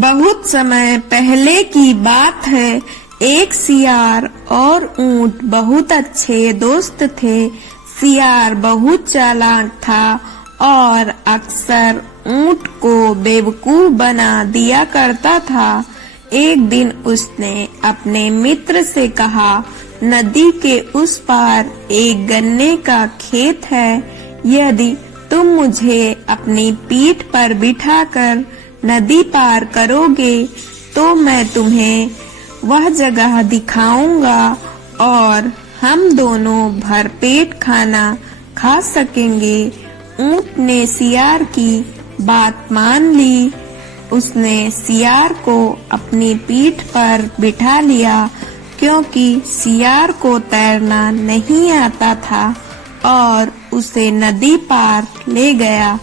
बहुत समय पहले की बात है। एक सियार और ऊंट बहुत अच्छे दोस्त थे। सियार बहुत चालाक था और अक्सर ऊंट को बेवकूफ बना दिया करता था। एक दिन उसने अपने मित्र से कहा, नदी के उस पार एक गन्ने का खेत है। यदि तुम मुझे अपनी पीठ पर बिठाकर नदी पार करोगे तो मैं तुम्हें वह जगह दिखाऊंगा और हम दोनों भरपेट खाना खा सकेंगे। ऊंट ने सियार की बात मान ली। उसने सियार को अपनी पीठ पर बिठा लिया क्योंकि सियार को तैरना नहीं आता था और उसे नदी पार ले गया।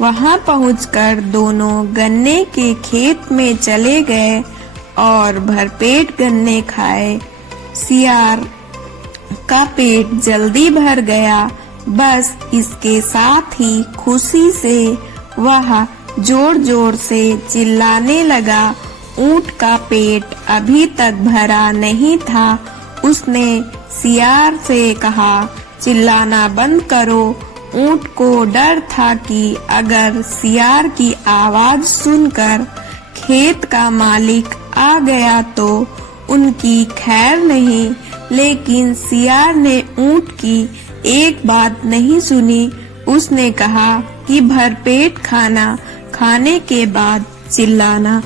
वहां पहुंचकर दोनों गन्ने के खेत में चले गए और भरपेट गन्ने खाए। सियार का पेट जल्दी भर गया। बस इसके साथ ही खुशी से वह जोर जोर से चिल्लाने लगा। ऊंट का पेट अभी तक भरा नहीं था। उसने सियार से कहा, चिल्लाना बंद करो। ऊंट को डर था कि अगर सियार की आवाज सुनकर खेत का मालिक आ गया तो उनकी खैर नहीं। लेकिन सियार ने ऊंट की एक बात नहीं सुनी। उसने कहा कि भरपेट खाना खाने के बाद चिल्लाना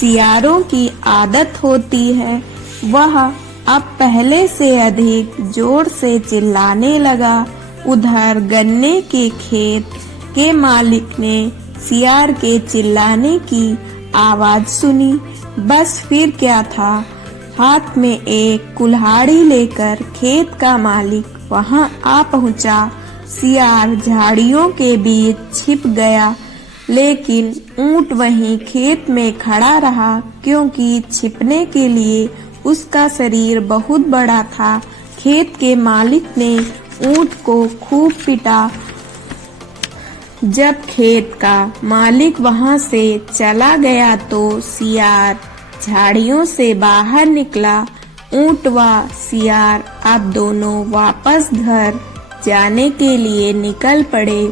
सियारों की आदत होती है। वह अब पहले से अधिक जोर से चिल्लाने लगा। उधर गन्ने के खेत के मालिक ने सियार के चिल्लाने की आवाज सुनी। बस फिर क्या था, हाथ में एक कुल्हाड़ी लेकर खेत का मालिक वहां आ पहुंचा। सियार झाड़ियों के बीच छिप गया, लेकिन ऊंट वहीं खेत में खड़ा रहा क्योंकि छिपने के लिए उसका शरीर बहुत बड़ा था। खेत के मालिक ने ऊंट को खूब पीटा। जब खेत का मालिक वहां से चला गया तो सियार झाड़ियों से बाहर निकला। ऊंट व सियार अब दोनों वापस घर जाने के लिए निकल पड़े।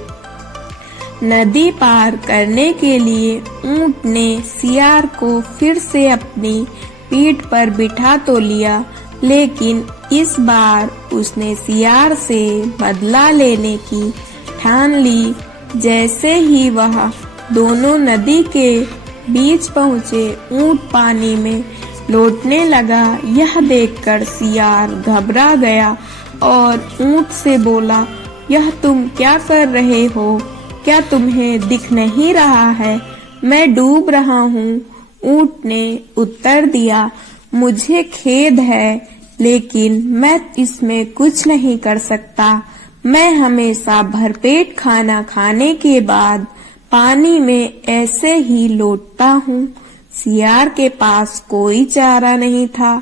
नदी पार करने के लिए ऊंट ने सियार को फिर से अपनी पीठ पर बिठा तो लिया, लेकिन इस बार उसने सियार से बदला लेने की ठान ली। जैसे ही वह दोनों नदी के बीच पहुँचे, ऊंट पानी में लौटने लगा। यह देखकर सियार घबरा गया और ऊंट से बोला, यह तुम क्या कर रहे हो? क्या तुम्हें दिख नहीं रहा है मैं डूब रहा हूँ? ऊंट ने उत्तर दिया, मुझे खेद है, लेकिन मैं इसमें कुछ नहीं कर सकता। मैं हमेशा भरपेट खाना खाने के बाद पानी में ऐसे ही लौटता हूँ। सियार के पास कोई चारा नहीं था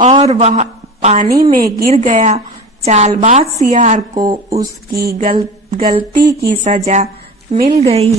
और वह पानी में गिर गया। चालबाज सियार को उसकी गलती की सजा मिल गई।